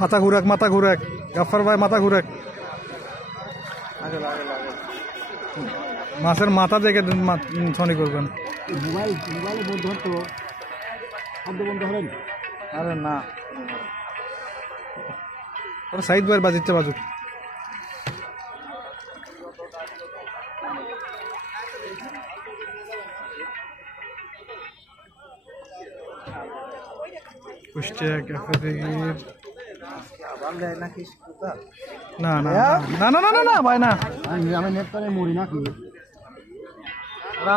মাথা ঘুরাক গাফার ভাই মাথা ঘুরাক। মাছের মাথা দেখে ছনি করবেন। মোবাইলে বন্ধ হতো, শব্দ বন্ধ হলেন। আরে না, সাইড ভাইয়ের বাজিচ্ছে বাজুক। কুষ্টিয়া ক্যাফে থেকে না না না না না না না ভাই না, আমি নেট করে মরি নাকি?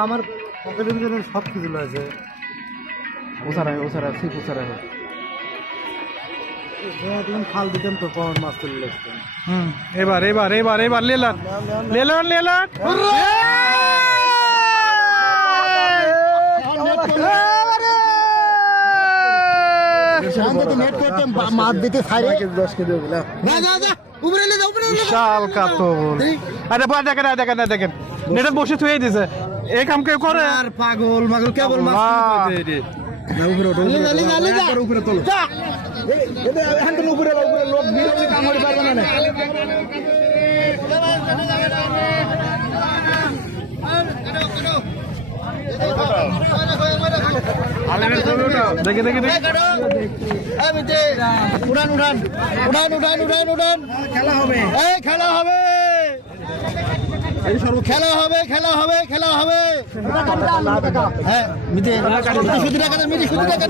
আমার পকেটের ভিতরে সব কিছু আছে। ওসারা ঠিক ওসারা হোক। তুমি ফাল দিতেন তো কখন মাছ তুলে আসতেন। এবার এবার এবার এবার লেলান লেলান লেলান নেট করতে মাছ দিতে ছাড়ে 10 কেজি বিশাল কাতল। আরে ভাই দেখেন দেখেন দেখেন নেটে বসে থুয়ে দিছে, এই কাম কেউ করে? আর পাগল মাগল কেবল মাছ তুলতে না উপরে ওঠো, উপরে তোলো। এখান থেকে উপরে লোক বিরোধী কাম করে পারবে না। দেখে দেখে দেখে উড়ান উড়ান উড়ান উড়ান উড়ান উড়ান। খেলা হবে, এই খেলা হবে, খেলা হবে, খেলা হবে, খেলা হবে। হ্যাঁ মিটে শুধু টাকা মিটে শুধু টাকা।